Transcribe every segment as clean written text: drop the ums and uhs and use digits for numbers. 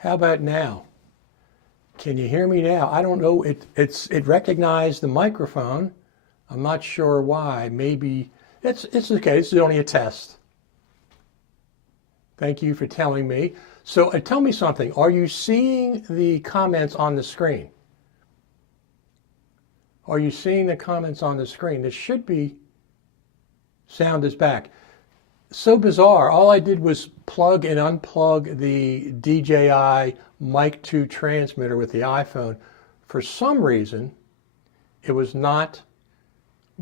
How about now? Can you hear me now? I don't know. It recognized the microphone. I'm not sure why. Maybe it's okay. This is only a test. Thank you for telling me. So tell me something. Are you seeing the comments on the screen? Are you seeing the comments on the screen? This should be sound is back. So bizarre. All I did was plug and unplug the DJI Mic 2 transmitter with the iPhone. For some reason, it was not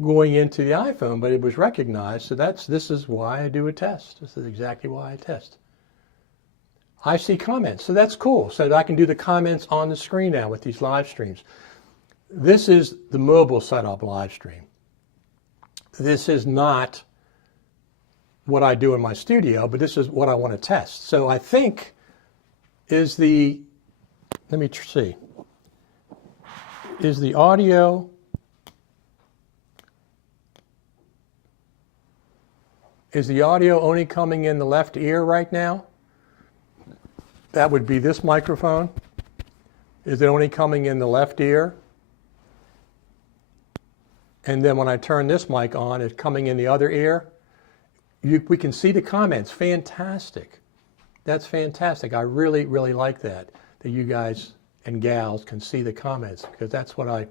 going into the iPhone, but it was recognized. So this is why I do a test. This is exactly why I test. I see comments, so that's cool. So I can do the comments on the screen now with these live streams. This is the mobile setup live stream. This is not what I do in my studio, but this is what I want to test. So I think let me see, is the audio, only coming in the left ear right now? That would be this microphone. Is it only coming in the left ear? And then when I turn this mic on, it's coming in the other ear? We can see the comments. Fantastic. That's fantastic. I really, really like that you guys and gals can see the comments, because that's what I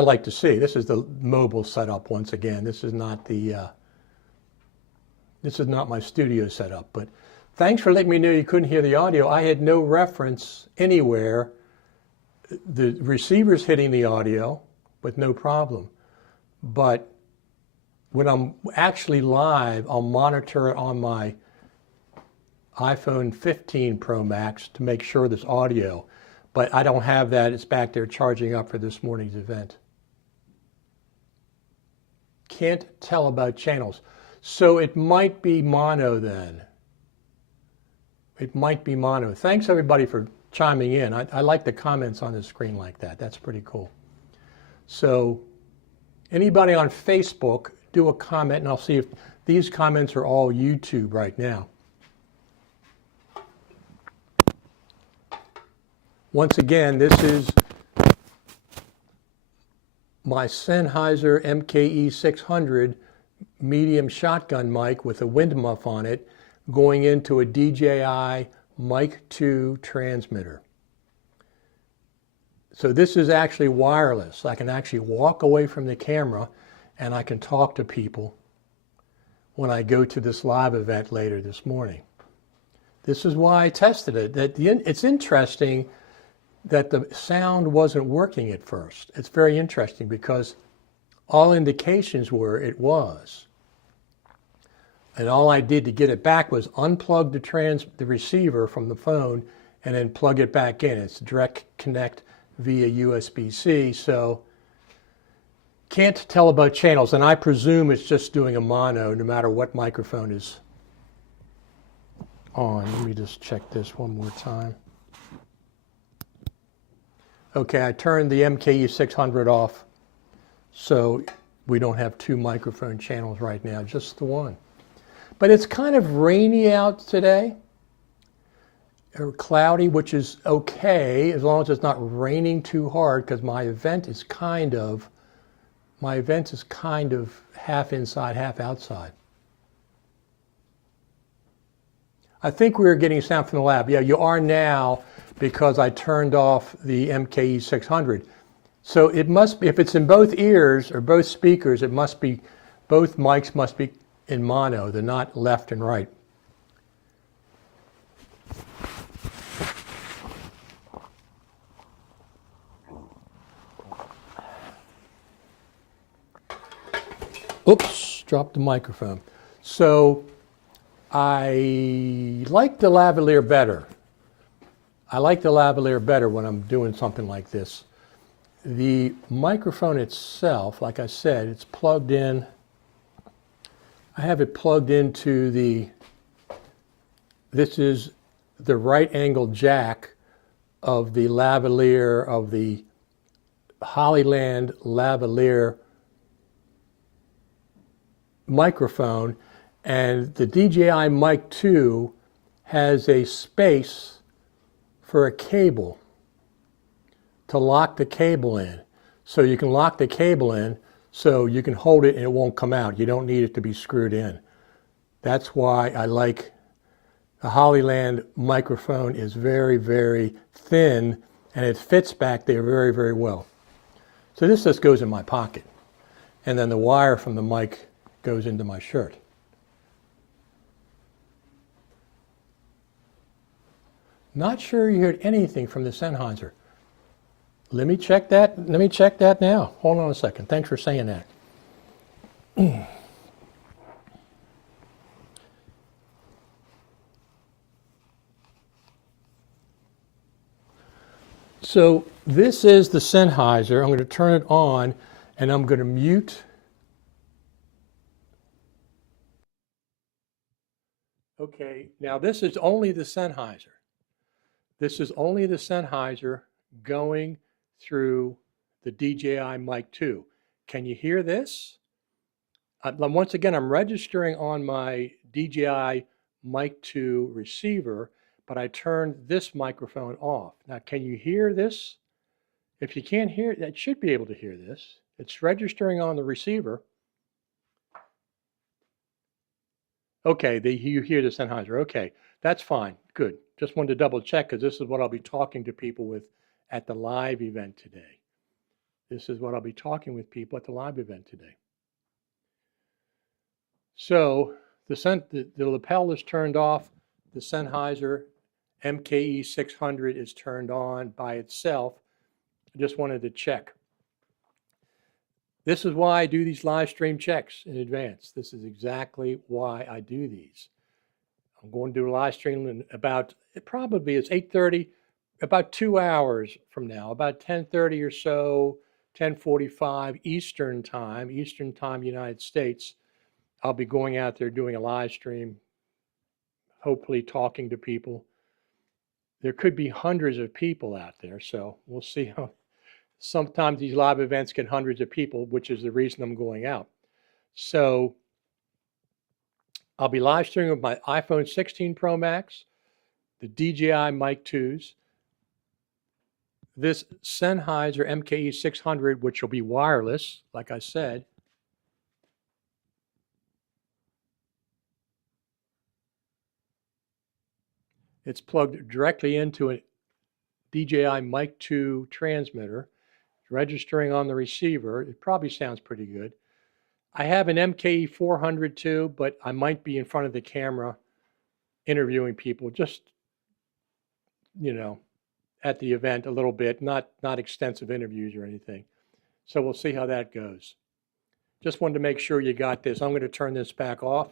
like to see. This is the mobile setup once again. This is not my studio setup, but thanks for letting me know you couldn't hear the audio. I had no reference anywhere. The receiver's hitting the audio with no problem. But when I'm actually live, I'll monitor it on my iPhone 15 Pro Max to make sure there's audio. But I don't have that. It's back there charging up for this morning's event. Can't tell about channels. So it might be mono then. It might be mono. Thanks everybody for chiming in. I like the comments on the screen like that. That's pretty cool. So anybody on Facebook, do a comment, and I'll see if these comments are all YouTube right now. Once again, this is my Sennheiser MKE 600 medium shotgun mic with a wind muff on it going into a DJI Mic 2 transmitter. So this is actually wireless. I can actually walk away from the camera and I can talk to people when I go to this live event later this morning. This is why I tested it. It's interesting that the sound wasn't working at first. It's very interesting because all indications were it was. And all I did to get it back was unplug the receiver from the phone and then plug it back in. It's direct connect via USB-C, so can't tell about channels. And I presume it's just doing a mono no matter what microphone is on. Let me just check this one more time. Okay, I turned the MKE 600 off, so we don't have two microphone channels right now, just the one. But it's kind of rainy out today, or cloudy, which is okay as long as it's not raining too hard, because my event is kind of half inside, half outside. I think we were getting sound from the lab. Yeah, you are now, because I turned off the MKE 600. So it must be, if it's in both ears or both speakers, it must be, both mics must be in mono. They're not left and right. Oops, dropped the microphone. So I like the lavalier better. I like the lavalier better when I'm doing something like this. The microphone itself, like I said, it's plugged in. I have it plugged into this is the right angle jack of the lavalier, of the Hollyland lavalier microphone, And the DJI Mic 2 has a space for a cable to lock the cable in. So you can lock the cable in so you can hold it and it won't come out. You don't need it to be screwed in. That's why I like the Hollyland microphone. Is very, very thin and it fits back there very, very well. So this just goes in my pocket. And then the wire from the mic goes into my shirt. Not sure you heard anything from the Sennheiser. Let me check that. Let me check that now. Hold on a second. Thanks for saying that. So this is the Sennheiser. I'm going to turn it on and I'm going to mute. Okay, now this is only the Sennheiser. This is only the Sennheiser going through the DJI Mic 2. Can you hear this? Once again, I'm registering on my DJI Mic 2 receiver, but I turned this microphone off. Now, can you hear this? If you can't hear it, it should be able to hear this. It's registering on the receiver. Okay, you hear the Sennheiser. Okay, that's fine. Good. Just wanted to double check because this is what I'll be talking to people with at the live event today. This is what I'll be talking with people at the live event today. So the lapel is turned off. The Sennheiser MKE 600 is turned on by itself. I just wanted to check. This is why I do these live stream checks in advance. This is exactly why I do these. I'm going to do a live stream in about, it probably is 8:30, about 2 hours from now, about 10:30 or so, 10:45 Eastern Time, United States. I'll be going out there doing a live stream, hopefully talking to people. There could be hundreds of people out there, so we'll see how. Sometimes these live events get hundreds of people, which is the reason I'm going out. So I'll be live streaming with my iPhone 16 Pro Max, the DJI Mic 2s, this Sennheiser MKE 600, which will be wireless, like I said. It's plugged directly into a DJI Mic 2 transmitter, registering on the receiver. It probably sounds pretty good. I have an MKE 400 too, but I might be in front of the camera interviewing people, just, you know, at the event a little bit, not extensive interviews or anything. So we'll see how that goes. Just wanted to make sure you got this. I'm going to turn this back off.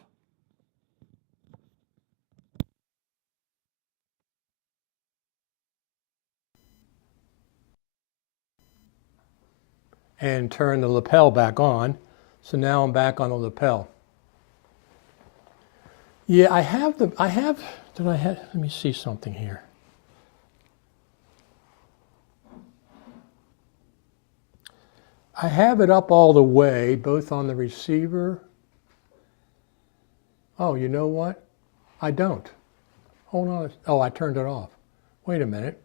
And turn the lapel back on. So now I'm back on the lapel. Yeah, let me see something here. I have it up all the way, both on the receiver. Oh, you know what? I don't. Hold on. Oh, I turned it off. Wait a minute.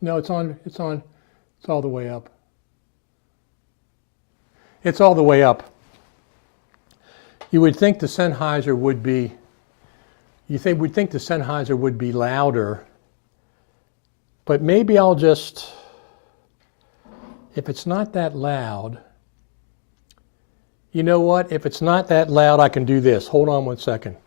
No, it's on. It's all the way up. It's all the way up. You would think the Sennheiser would be, would think the Sennheiser would be louder, but maybe I'll just, if it's not that loud, you know what? If it's not that loud, I can do this. Hold on one second.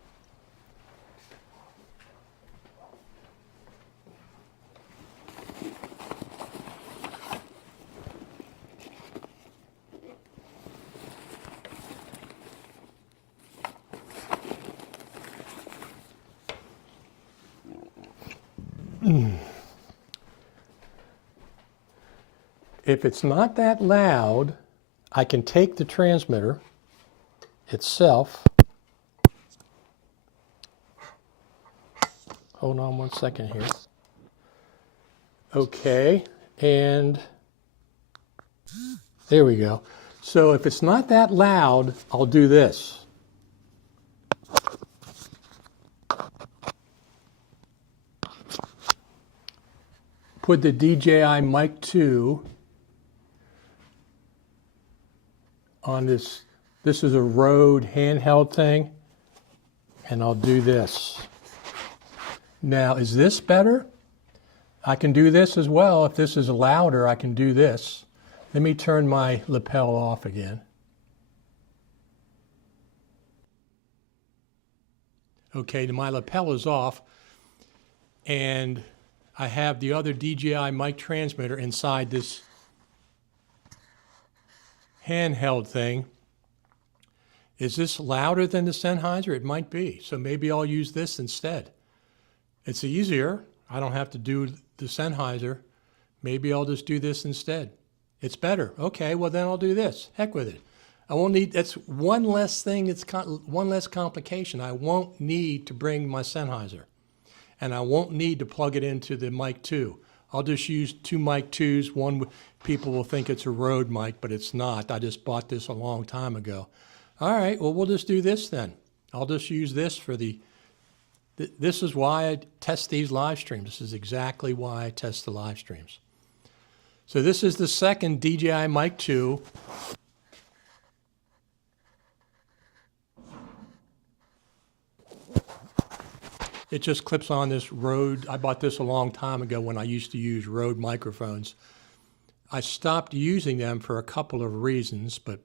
If it's not that loud, I can take the transmitter itself. Hold on one second here. Okay, and There we go. So if it's not that loud, I'll do this. Put the DJI Mic 2 on this. This is a Rode handheld thing, and I'll do this. Now, is this better? I can do this as well. If this is louder, I can do this. Let me turn my lapel off again. Okay, my lapel is off, and I have the other DJI mic transmitter inside this handheld thing. Is this louder than the Sennheiser? It might be, so maybe I'll use this instead. It's easier. I don't have to do the Sennheiser. Maybe I'll just do this instead. It's better. Okay, well then I'll do this. Heck with it. I won't need, that's one less thing, it's one less complication. I won't need to bring my Sennheiser. And I won't need to plug it into the Mic 2. I'll just use two Mic 2s. One, people will think it's a Rode mic, but it's not. I just bought this a long time ago. All right, well, we'll just do this then. I'll just use this for this is why I test these live streams. This is exactly why I test the live streams. So this is the second DJI Mic 2. It just clips on this Rode. I bought this a long time ago when I used to use Rode microphones. I stopped using them for a couple of reasons, but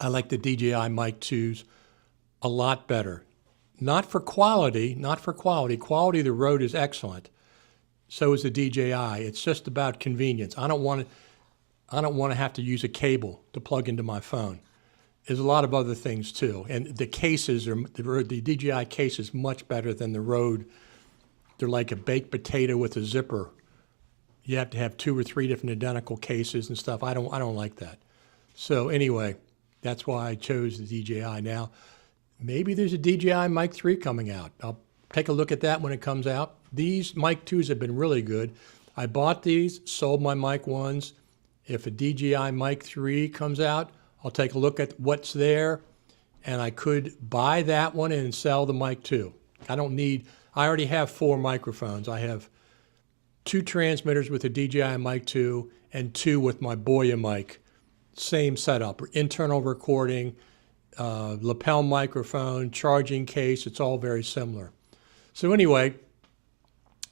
I like the DJI Mic 2s a lot better. Not for quality. Quality of the Rode is excellent. So is the DJI. It's just about convenience. I don't want to have to use a cable to plug into my phone. There's a lot of other things too. And the cases the DJI case is much better than the Rode. They're like a baked potato with a zipper. You have to have 2 or 3 different identical cases and stuff. I don't like that. So anyway, that's why I chose the DJI. Now, maybe there's a DJI Mic 3 coming out. I'll take a look at that when it comes out. These Mic 2s have been really good. I bought these, sold my Mic 1s. If a DJI Mic 3 comes out, I'll take a look at what's there, and I could buy that one and sell the Mic 2. I already have 4 microphones. I have 2 transmitters with the DJI Mic 2 and 2 with my Boya mic. Same setup, internal recording, lapel microphone, charging case. It's all very similar. So anyway,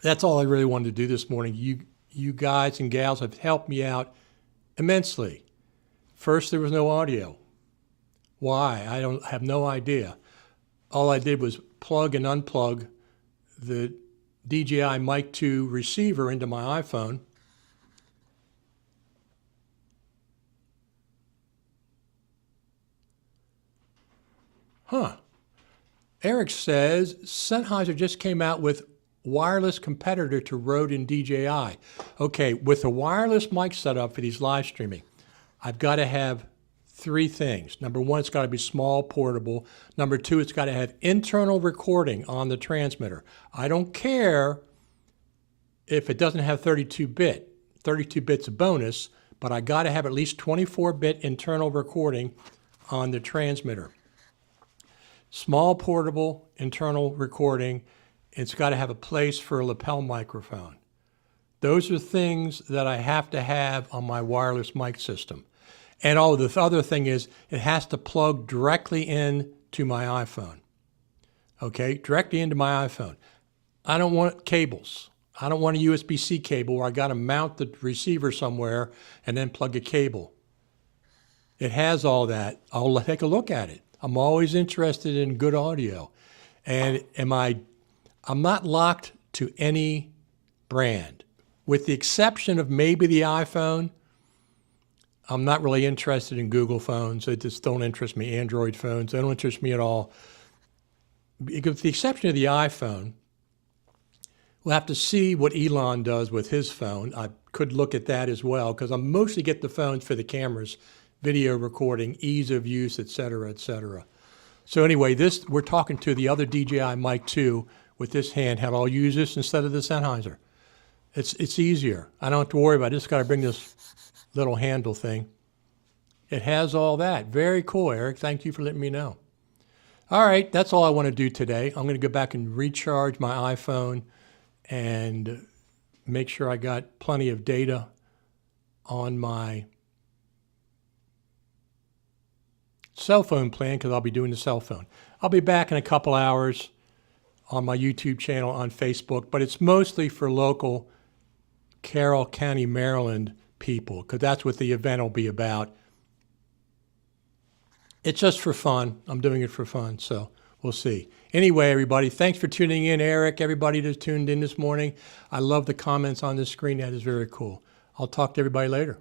that's all I really wanted to do this morning. You guys and gals have helped me out immensely. First, there was no audio. Why? I have no idea. All I did was plug and unplug the DJI Mic 2 receiver into my iPhone. Eric says, Sennheiser just came out with wireless competitor to Rode and DJI. Okay, with a wireless mic setup for these live streaming, I've got to have 3 things. Number 1, it's got to be small, portable. Number 2, it's got to have internal recording on the transmitter. I don't care if it doesn't have 32-bit. 32-bit's a bonus, but I got to have at least 24-bit internal recording on the transmitter. Small, portable, internal recording. It's got to have a place for a lapel microphone. Those are things that I have to have on my wireless mic system. And the other thing is it has to plug directly in to my iPhone. Okay, directly into my iPhone. I don't want cables. I don't want a USB-C cable where I got to mount the receiver somewhere and then plug a cable. It has all that. I'll take a look at it. I'm always interested in good audio. And I'm not locked to any brand. With the exception of maybe the iPhone, I'm not really interested in Google phones. They just don't interest me. Android phones, they don't interest me at all. With the exception of the iPhone, we'll have to see what Elon does with his phone. I could look at that as well, because I mostly get the phones for the cameras, video recording, ease of use, et cetera, et cetera. So anyway, we're talking to the other DJI Mic 2 with this handheld. I'll use this instead of the Sennheiser. It's easier. I don't have to worry about it. I just got to bring this little handle thing. It has all that. Very cool, Eric. Thank you for letting me know. All right, that's all I want to do today. I'm going to go back and recharge my iPhone and make sure I got plenty of data on my cell phone plan because I'll be doing the cell phone. I'll be back in a couple hours on my YouTube channel, on Facebook, but it's mostly for local Carroll County, Maryland people because that's what the event will be about. It's just for fun. I'm doing it for fun, so we'll see. Anyway, everybody, thanks for tuning in. Eric, everybody that tuned in this morning. I love the comments on the screen. That is very cool. I'll talk to everybody later.